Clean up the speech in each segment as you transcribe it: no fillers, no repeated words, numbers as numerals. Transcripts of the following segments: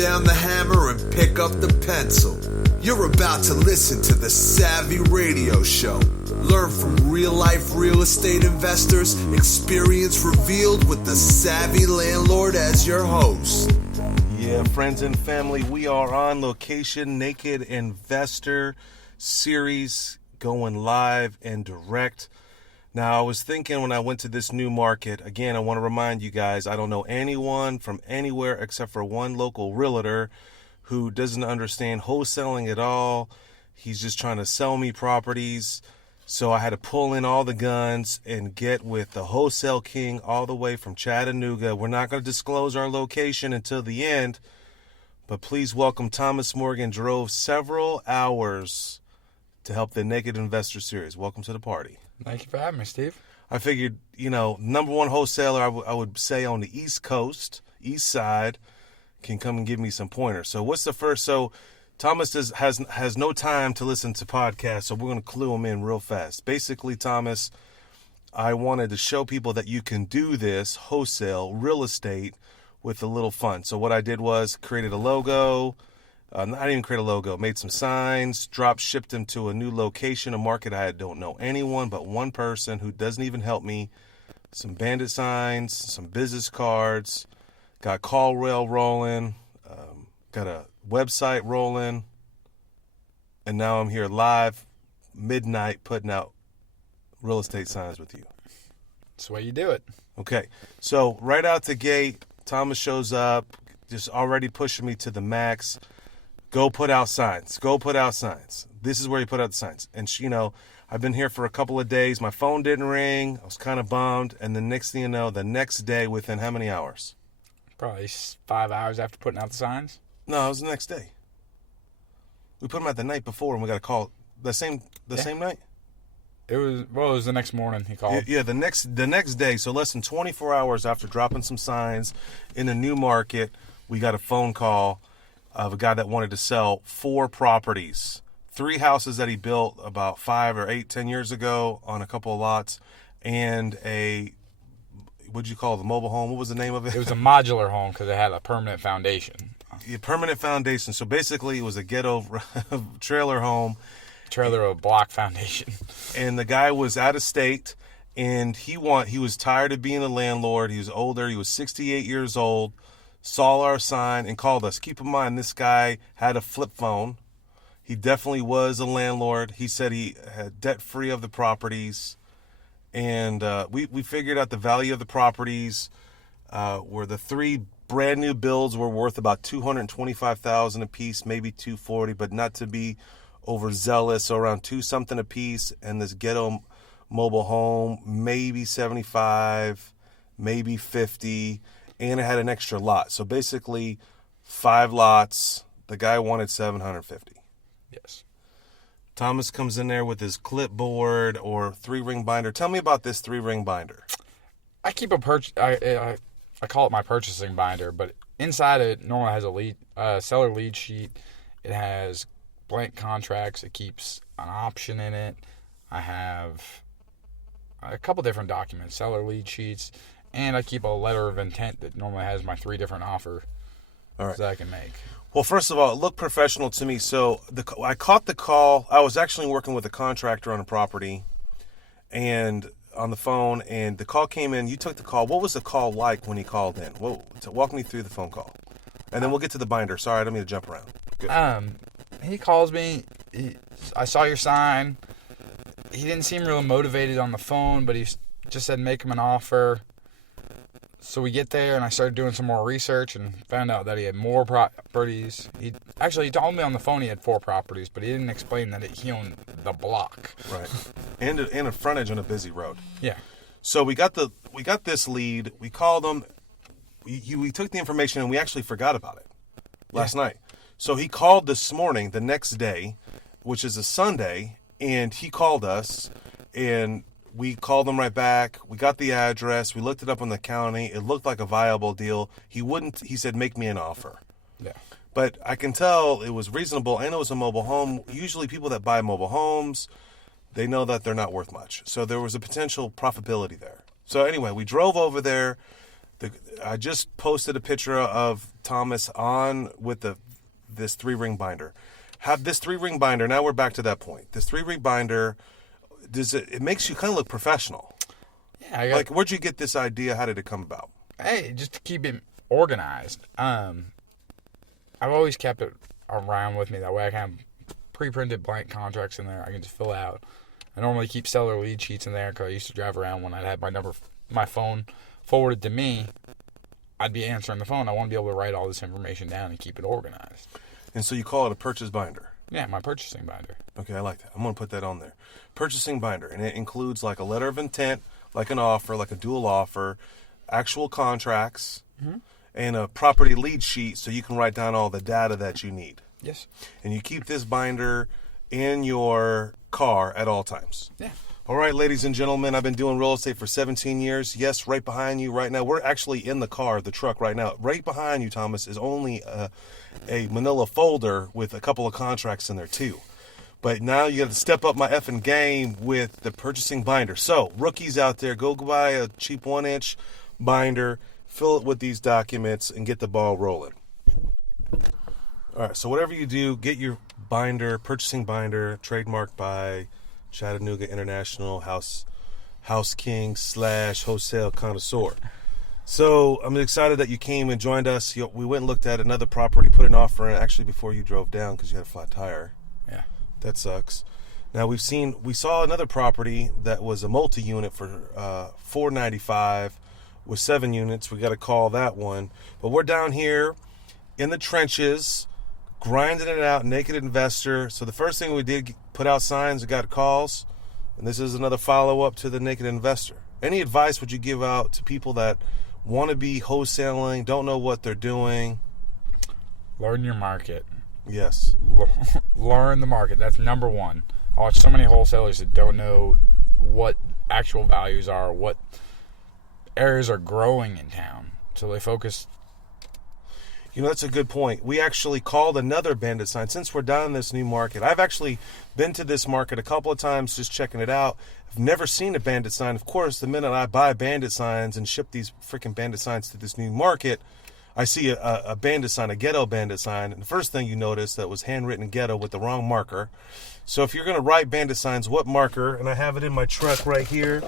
down the hammer and pick up the pencil. You're about to listen to the Savvy Radio Show. Learn from real-life real estate investors, experience revealed with the Savvy Landlord as your host. Yeah, friends and family, we are on location, Naked Investor series, going live and direct. Now, I was thinking when I went to this new market, again, I want to remind you guys, I don't know anyone from anywhere except for one local realtor who doesn't understand wholesaling at all. He's just trying to sell me properties. So I had to pull in all the guns and get with the wholesale king all the way from Chattanooga. We're not going to disclose our location until the end, but please welcome Thomas Morgan. Drove several hours to help the Naked Investor series. Welcome to the party. Thank you for having me, Steve. I figured, number one wholesaler, I would say on the East Coast, East Side, can come and give me some pointers. So what's the first? So Thomas has no time to listen to podcasts, so we're going to clue him in real fast. Basically, Thomas, I wanted to show people that you can do this wholesale real estate with a little fun. So what I did was created a logo. I didn't even create a logo. Made some signs, shipped them to a new location, a market I don't know anyone but one person who doesn't even help me. Some bandit signs, some business cards, got call rail rolling, got a website rolling, and now I'm here live, midnight, putting out real estate signs with you. That's the way you do it. Okay, so right out the gate, Thomas shows up, just already pushing me to the max. Go put out signs. Go put out signs. This is where you put out the signs. And, I've been here for a couple of days. My phone didn't ring. I was kind of bummed. And the next thing you know, the next day, within how many hours? Probably 5 hours after putting out the signs. No, it was the next day. We put them out the night before, and we got a call the same night. It was the next morning he called. Yeah, the next day. So less than 24 hours after dropping some signs in a new market, we got a phone call of a guy that wanted to sell 4 properties, 3 houses that he built about 5 or 8, 10 years ago on a couple of lots, and what'd you call it, the mobile home? What was the name of it? It was a modular home because it had a permanent foundation. Yeah, permanent foundation. So basically it was a ghetto trailer home. Trailer of block foundation. And the guy was out of state, and he was tired of being a landlord. He was older. He was 68 years old. Saw our sign and called us. Keep in mind, this guy had a flip phone. He definitely was a landlord. He said he had debt-free of the properties. And we figured out the value of the properties where the 3 brand new builds were worth about $225,000 a piece, maybe $240,000, but not to be overzealous, so around $2 something a piece. And this ghetto mobile home, maybe $75,000, maybe $50,000. And it had an extra lot. So basically 5 lots. The guy wanted $750,000. Yes. Thomas comes in there with his clipboard or 3-ring binder. Tell me about this 3-ring binder. I keep I call it my purchasing binder, but inside it normally has a seller lead sheet. It has blank contracts. It keeps an option in it. I have a couple different documents, seller lead sheets. And I keep a letter of intent that normally has my 3 different offers that I can make. Well, first of all, it looked professional to me. So I caught the call. I was actually working with a contractor on a property and on the phone, and the call came in. You took the call. What was the call like when he called in? Walk me through the phone call. And then we'll get to the binder. Sorry, I don't mean to jump around. Good. He calls me. I saw your sign. He didn't seem real motivated on the phone, but he just said make him an offer. So we get there, and I started doing some more research and found out that he had more properties. He told me on the phone he had 4 properties, but he didn't explain that he owned the block. Right. And a frontage on a busy road. Yeah. So we got this lead. We called him. We took the information, and we actually forgot about it last night. So he called this morning, the next day, which is a Sunday, and he called us, and we called him right back. We got the address. We looked it up on the county. It looked like a viable deal. He said, make me an offer. Yeah. But I can tell it was reasonable, and it was a mobile home. Usually people that buy mobile homes, they know that they're not worth much. So there was a potential profitability there. So anyway, we drove over there. I just posted a picture of Thomas on with this 3-ring binder. Have this 3-ring binder. Now we're back to that point. This 3-ring binder, it makes you kind of look professional. Yeah, where'd you get this idea? How did it come about? Hey, just to keep it organized. I've always kept it around with me. That way I can have pre-printed blank contracts in there I can just fill out. I normally keep seller lead sheets in there because I used to drive around when I'd have my phone forwarded to me. I'd be answering the phone. I want to be able to write all this information down and keep it organized. And so you call it a purchase binder? Yeah, my purchasing binder. Okay, I like that. I'm going to put that on there. Purchasing binder. And it includes like a letter of intent, like an offer, like a dual offer, actual contracts, and a property lead sheet so you can write down all the data that you need. Yes. And you keep this binder in your car at all times. Yeah. All right, ladies and gentlemen, I've been doing real estate for 17 years. Yes, right behind you right now. We're actually in the car, the truck right now. Right behind you, Thomas, is only a manila folder with a couple of contracts in there too. But now you got to step up my effing game with the purchasing binder. So, rookies out there, go buy a cheap 1-inch binder, fill it with these documents, and get the ball rolling. All right, so whatever you do, get your binder, purchasing binder, trademarked by Chattanooga International House King / wholesale connoisseur. So I'm excited that you came and joined us. We went and looked at another property, put an offer in actually before you drove down because you had a flat tire. Yeah. That sucks. Now we saw another property that was a multi-unit for $495 with 7 units. We got to call that one. But we're down here in the trenches, grinding it out, naked investor. So the first thing we did, put out signs, we got calls, and this is another follow-up to the naked investor. Any advice would you give out to people that want to be wholesaling, don't know what they're doing? Learn your market. Yes. Learn the market. That's number one. I watch so many wholesalers that don't know what actual values are, what areas are growing in town. So they focus. You know, that's a good point. We actually called another bandit sign. Since we're down in this new market, I've actually been to this market a couple of times just checking it out. I've never seen a bandit sign. Of course, the minute I buy bandit signs and ship these freaking bandit signs to this new market, I see a bandit sign, a ghetto bandit sign. And the first thing you notice that was handwritten ghetto with the wrong marker. So if you're going to write bandit signs, what marker? And I have it in my truck right here.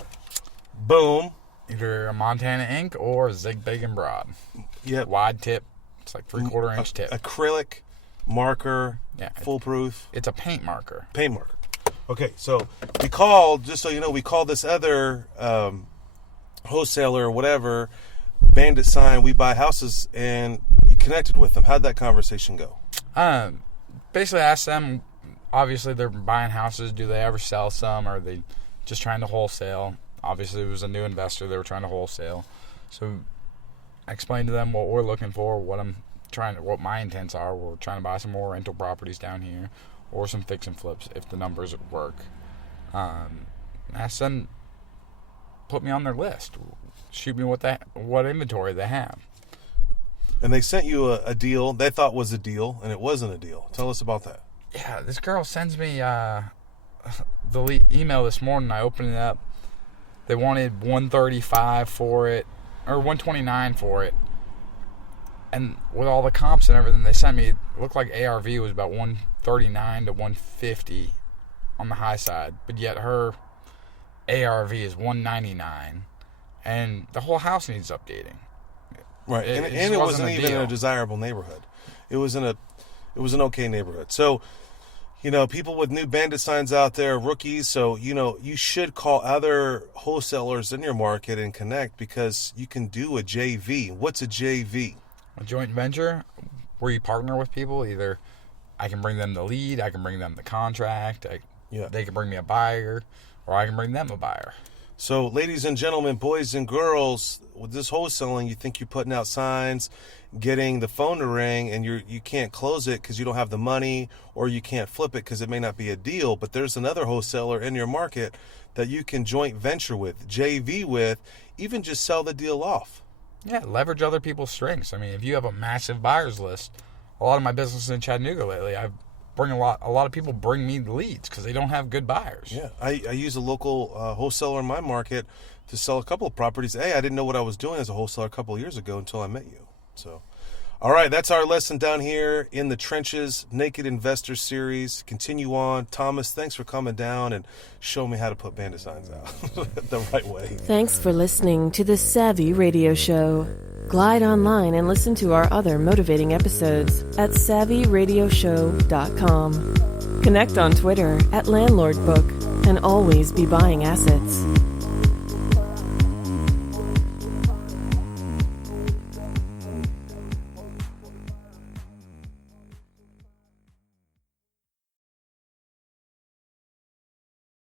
Boom. Either a Montana ink or Zig Big and Broad. Yep. Wide tip. It's like 3/4 inch tip. Acrylic marker. Yeah. Foolproof. It's a paint marker. Paint marker. Okay, so we called, just so you know, we called this other wholesaler or whatever, bandit sign, we buy houses, and you connected with them. How'd that conversation go? Basically asked them, obviously they're buying houses, do they ever sell some, or are they just trying to wholesale? Obviously it was a new investor, they were trying to wholesale. So I explained to them what we're looking for, what my intents are. We're trying to buy some more rental properties down here, or some fix and flips if the numbers work. Ask them, put me on their list, shoot me what inventory they have. And they sent you a deal they thought was a deal, and it wasn't a deal. Tell us about that. Yeah, this girl sends me the email this morning. I opened it up. They wanted $135 for it, or $129 for it. And with all the comps and everything they sent me, it looked like ARV was about $139 to $150 on the high side. But yet her ARV is $199, and the whole house needs updating. Right, and it wasn't even in a desirable neighborhood. It was an okay neighborhood. So, you know, people with new bandit signs out there, rookies, so, you know, you should call other wholesalers in your market and connect, because you can do a JV. What's a JV? A joint venture where you partner with people. Either I can bring them the lead, I can bring them the contract, they can bring me a buyer, or I can bring them a buyer. So, ladies and gentlemen, boys and girls, with this wholesaling, you think you're putting out signs, getting the phone to ring, and you can't close it because you don't have the money, or you can't flip it because it may not be a deal. But there's another wholesaler in your market that you can joint venture with, JV with, even just sell the deal off. Yeah, leverage other people's strengths. I mean, if you have a massive buyers list, a lot of my business in Chattanooga lately, a lot of people bring me leads because they don't have good buyers. Yeah, I use a local wholesaler in my market to sell a couple of properties. Hey, I didn't know what I was doing as a wholesaler a couple of years ago until I met you. So, all right, that's our lesson down here in the trenches, Naked Investor series. Continue on. Thomas, thanks for coming down and showing me how to put bandit signs out the right way. Thanks for listening to the Savvy Radio Show. Glide online and listen to our other motivating episodes at savvyradioshow.com. Connect on Twitter at LandlordBook and always be buying assets.